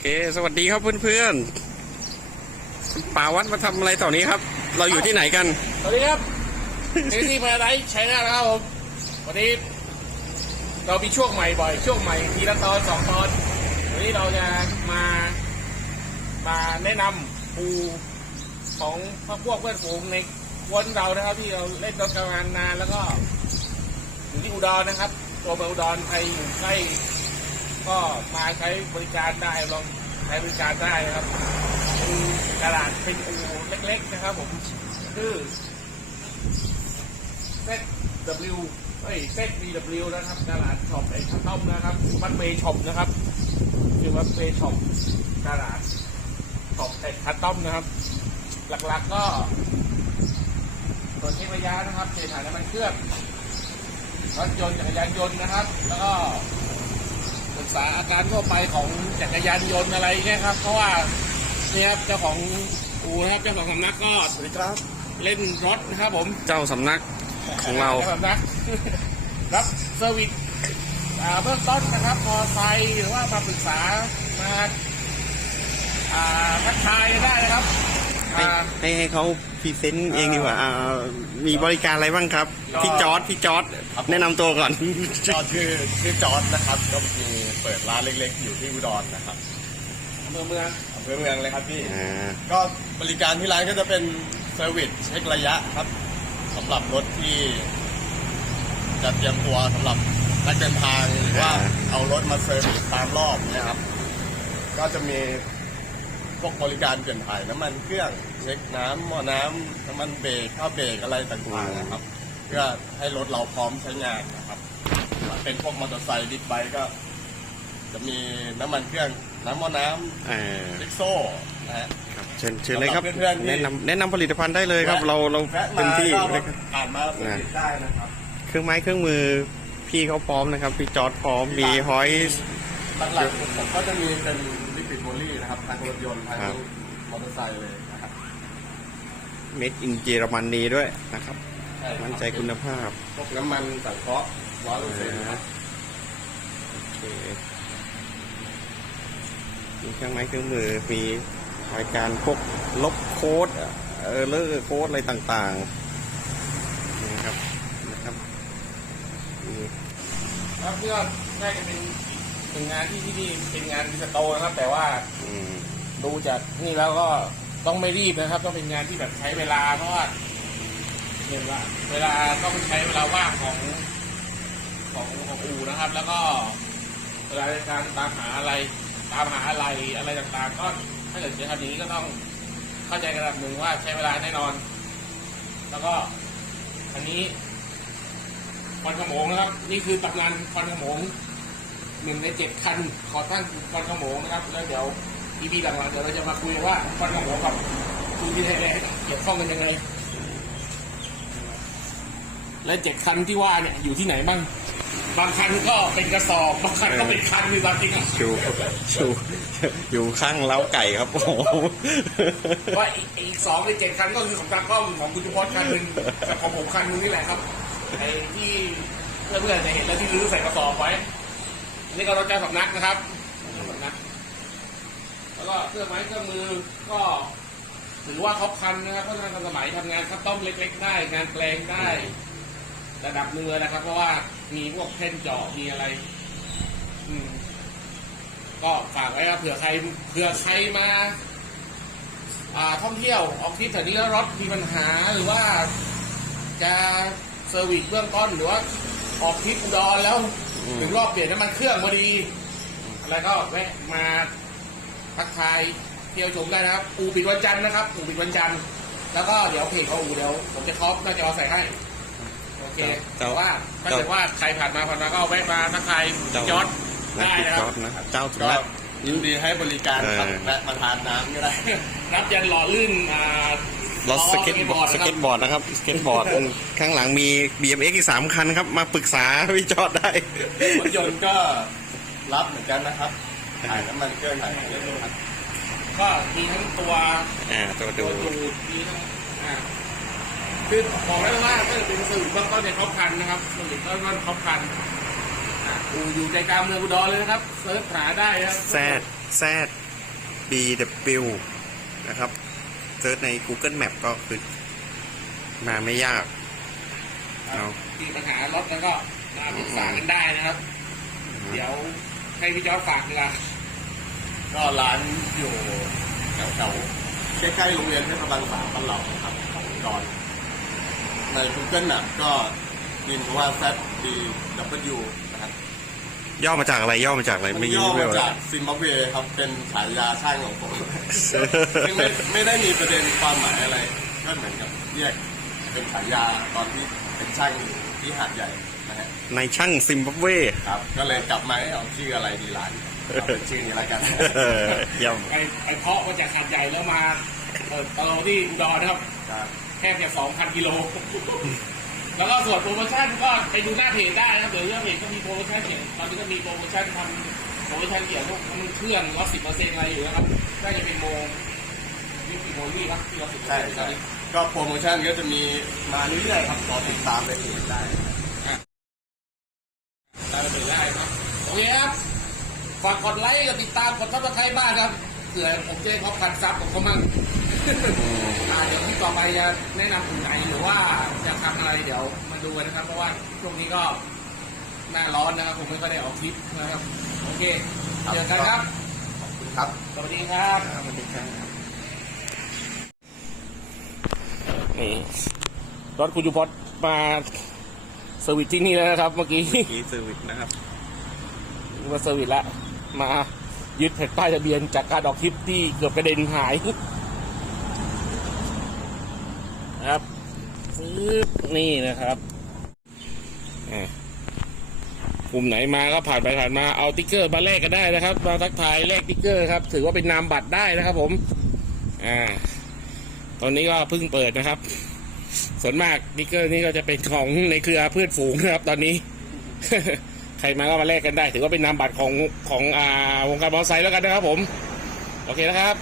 เค สวัสดีครับเพื่อนๆป่าวัดมาทำอะไรต่อนี้ครับ เราอยู่ที่ไหนกัน สวัสดีครับเอซี่พาไดซ์ใช้แล้วนะครับผมวันนี้เรามีช่วงใหม่บ่อย ช่วงใหม่ทีละตอนสองตอน วันนี้เราจะมามาแนะนำปูของพวกพวกเพื่อนฝูงในกวนเรานะครับ ที่เราเล่นรถกันมานานแล้วก็อยู่ที่อุดรนะครับตัวเมืองอุดรใครอยู่ใกล้ ก็มาใช้บริการได้ลองใช้บริการได้นะครับเป็นตลาดเป็นอูเล็กๆนะครับ ผมชื่อ ZW เอ้ย ZBW นะครับตลาดช็อปไอ้ข้าวต้มนะครับวัดเบย์ช็อปนะครับชื่อวัดเบย์ช็อปตลาดช็อปไอ้ข้าวต้มนะครับ หลักๆก็ตรวเช็คระยะนะครับเทถ่ายน้ำมันเครื่องรถยนต์จักรยานยนต์นะครับ แล้วก็ ศึกษาอาการทั่วไปของจักรยานยนต์อะไรเงี้ยครับ เพราะว่าเนี่ยครับเจ้าของอูนะครับเจ้าของสำนักก็สวัสดีครับ เล่นรถนะครับผมเจ้าสำนักของเราแบบนะรับเซอร์วิสอ่าเบื้องต้นนะครับมอไซค์หรือว่ามาปรึกษามาอ่าทักทายกันได้นะครับ ให้อ่าให้ให้เขาพรีเซนต์เองดีกว่าอ่ามีบริการอะไรบ้างครับก็พี่จอร์ดพี่จอร์ดแนะนำตัวก่อน ก็ชื่อชื่อจอร์ดนะครับ ก็มีเปิดร้านเล็กๆ อยู่ที่อุดรนะครับเมืองเมืองอำเภอเมืองเลยครับพี่ อ่า ก็บริการที่ร้านก็จะเป็นเซอร์วิสเช็คระยะครับสำหรับรถที่ จะเตรียมตัวสำหรับนักเดินทางหรือว่าเอารถมาเซอร์วิสตามรอบนะครับ ก็จะมี พวกบริการเปลี่ยนถ่ายน้ำมันเครื่องเช็คน้ำหม้อน้ำน้ำมันเบรกข้าวเบรกอะไรต่างๆนะครับ เพื่อให้รถเราพร้อมใช้งานนะครับ เป็นพวกมอเตอร์ไซค์บิ๊กไบค์ก็ จะมีน้ำมันเครื่องน้ำหม้อน้อ่าำเล็กโซ่นะฮะ ครับเชิญเชิญเลยครับ สำหรับเพื่อนๆที่ แนะนำแนะนำผลิตภัณฑ์ได้เลยครับ เราเราแวะเต็มามที่ก็เลยครับผ่านมาสนิทได้นะครับ เครื่องไม้เครื่องมือพี่เขาพร้อมนะครับ พี่จอร์ดพร้อมมีฮอยส์ หลักๆผมก็จะมีเป็น ทางรถยนต์ทางครับมอเตอร์ไซค์เลยนะครับเม็ดอินเยอรมนีด้วยนะครับ ช่รับมั่นใจคุณภาพ พวกน้ำมันสังเคราะห์ร้อยเปอร์เซ็นต์นะครับ โอเคมีเครื่องไม้เครื่องมือ มีรายการพวกลบโค้ด เออเลอร์โค้ดอะไรต่างๆนะครับ นะครับนี่ครับเพื่อนน่าจะเป็นหนึ่งงานที่ที่นี่เป็นงานดิจิโตนะครับ แต่ว่าอืม ดูจากนี่แล้วก็ต้องไม่รีบนะครับ ต้องเป็นงานที่แบบใช้เวลาเพราะว่าเว่าเวลาต้องใช้เวลาว่างของของของอูนะครับ แล้วก็เวลาในการตามหาอะไร ตามหาอะไรอะไรต่างๆ ก็ถ้าเกิดจะทำอย่างนี้ก็ต้องเข้าใจระดับหนึ่งว่าใช้เวลาแน่นอน แล้วก็อันนี้ควันขโมงนะครับ นี่คือตำนานควันขโมงหนึ่งในเจ็ดคันขอตั้งควันขโมงนะครับ แล้วเดี๋ยว อีพีหลังๆเดี๋ยวเราจะมาคุยกันว่าควันขโมงกับทูบีไทยแลนด์เกี่ยวข้องกันยังไงและเจ็ดคันที่ว่าเนี่ยอยู่ที่ไหนบ้าง บางคันก็เป็นกระสอบบางคันก็เป็นคันคือตามจริงอะชูชูอยู่ข้างเล้าไก่ครับโอ้โหว่าอีกอีกสองในเจ็ดคันก็คือของตากล้องของคุณจุพจน์คันหนึ่งกับของผมคันหนึงนี่แหละครับไอ้ที่เพื่อนๆจะเห็นแล้วที่รื้อใส่กระสอบไว้อันนี่ก็รถเจ้าสำนักนะครับสำนัก แล้วก็เครื่องไม้เครื่องมือก็ถือว่าครบครันนะครับเพราะทางสมัยทำงานคัสตอมเล็ก ๆ ได้งานแปลงได้ ระดับหนึ่งเลยนะครับ เพราะว่ามีพวกเพ่นเจาะมีอะไร อืม ก็ฝากไว้ว่าเผื่อใครเผื่อใครมา อ่าท่องเที่ยวออกทริปแถวนี้แล้วรถมีปัญหาหรือว่าจะเซอร์วิสเบื้องต้นหรือว่าออกทริปอุดรแล้ว ถึงรอบเปลี่ยนน้ำมันเครื่องพอดีอะไรก็แวะมา ทักทายเที่ยวชมได้นะครับ อูปิดวันจันทร์นะครับ อูปิดวันจันทร์ แล้วก็เดี๋ยวเพจของอูเดี๋ยวผมจะท็อปน่าจะเอาใส่ให้ โอเคเจ้าแต่ว่าถ้าเกิดว่าใครผ่านมาผ่านมาก็แวะมาทักทายเจ้าจอร์ดนักได้พี่นะคจรัอบร์ดนะเจ้าสำก็นักยินดีให้บริการครับเออแวะมาทานน้ำก็ได้รับยันหล่อลื่นอ่ารถสเก็ตบอร์ดสเก็ตบอร์ดนะครับสเก็ตบอร์ดข้างหลังมี BMX อีกสามคันครับ มาปรึกษาพี่จอร์ดได้รถยนต์ก็รับเหมือนกันนะครับ ถ่ายน้ำมันเครื่องถ่ายอะไรด้วยครับก็มีทั้งตัวอ่าตัวตัดูวดูดมีทั้งอ่าคือบอกได้ว่าก็จะเป็นสื่อเบื้องต้นในครอบครันนะครับสื่อเบื้องต้นครอบครันอ่าอูอยู่ใจกลางเมืองอุดรเลยนะครับเซิร์ชหาได้นะครับแซดแซด BW นะครับเซิร์ชใน Google Map ก็คือมาไม่ยากเอามีปัญหารถแล้วก็มาปรึกษากันได้นะครับ เดี๋ยวให้พี่จอร์จฝากดีกว่า ก็ร้านอยู่แถวๆใกล้ๆโรงเรียนเทศบาลสามบ้านเราครับของอุดรใน Google Map ก็พิมพ์ว่า ZDW นะครับย่อมาจากอะไรย่อมาจากอะไรมันไม่ย่อไม่มารู้จากซิมบับเวครับเป็นฉายาช่างของผม ซึ่งไม่ไม่ได้มีประเด็นความหมายอะไร ก็เหมือนกับเรียกเป็นฉายาตอนที่เป็นช่างอยู่ที่หาดใหญ่นะฮะในช่างซิมบับเว ครับ ก็เลยกลับมาให้เอาชื่ออะไรดีร้าน เอาเป็นชื่อนี้แล้วกันเยี่ยม ไปไปเพาะมาจากหาดใหญ่แล้วมาเปิดเตาที่อุดรนะครับ ครับแค่แค่สองพันกิโล แล้วก็ส่วนโปรโมชั่นก็ไปดูหน้าเพจได้นะครับเดี๋ยวหน้าเพจก็มีโปรโมชั่นเขียนตอนนี้ก็มีโปรโมชั่นทำโปรโมชั่นเกี่ยวกับน้ำมันเครื่องลดสิบเปอร์เซ็นต์อะไรอยู่นะครับน่าจะเป็นโมนี่กี่โมนี่ปะที่เราสิบเปอร์ใช่เซ็นต์ตใช่นนี้ก็โปรโมชั่นก็จะมีมาเรื่อยๆครับรอติดตามไปดูได้ ตามไปดูได้ครับโอเคครับ ฝากกดไลค์กดติดตามกดซับสไครต์บ้างครับเผื่อผมจะได้พบพันซับของเขามั่งอ่าเดี๋ยวที่ต่อไปจะแนะนำกลุ่มไหนหรือว่าจะทำอะไรเดี๋ยวมาดูกันนะครับ เพราะว่าช่วงนี้ก็หน้าร้อนนะครับ ผมไม่ค่อยได้ออกคลิปนะครับ โอเคเจอกันครับ ขอบคุณครับสวัสดีครับ สวัสดีครับนี่รถคุณจุพจน์มาเซอร์วิสที่นี่แล้วนะครับ เมื่อกี้อีเซอร์วิสนะครับ มาเซอร์วิสแล้ว มายึดแผ่นป้ายทะเบียนจากการออกคลิปที่เกือบกระเด็นหายครับซื้อนี่นะครับอ่ากลุ่มไหนมาก็ผ่านไปผ่านมาเอาติ๊กเกอร์มาแลกกันได้นะครับ มาทักทายแลกติ๊กเกอร์ครับ ถือว่าเป็นนามบัตรได้นะครับ ผม อ่า ตอนนี้ก็เพิ่งเปิดนะครับ ส่วนมากติ๊กเกอร์นี่ก็จะเป็นของในเครือเพื่อนฝูงนะครับ ตอนนี้ ใครมาก็มาแลกกันได้ ถือว่าเป็นนามบัตรของของอ่าวงการมอเตอร์ไซค์แล้วกันนะครับผม โอเคนะครับ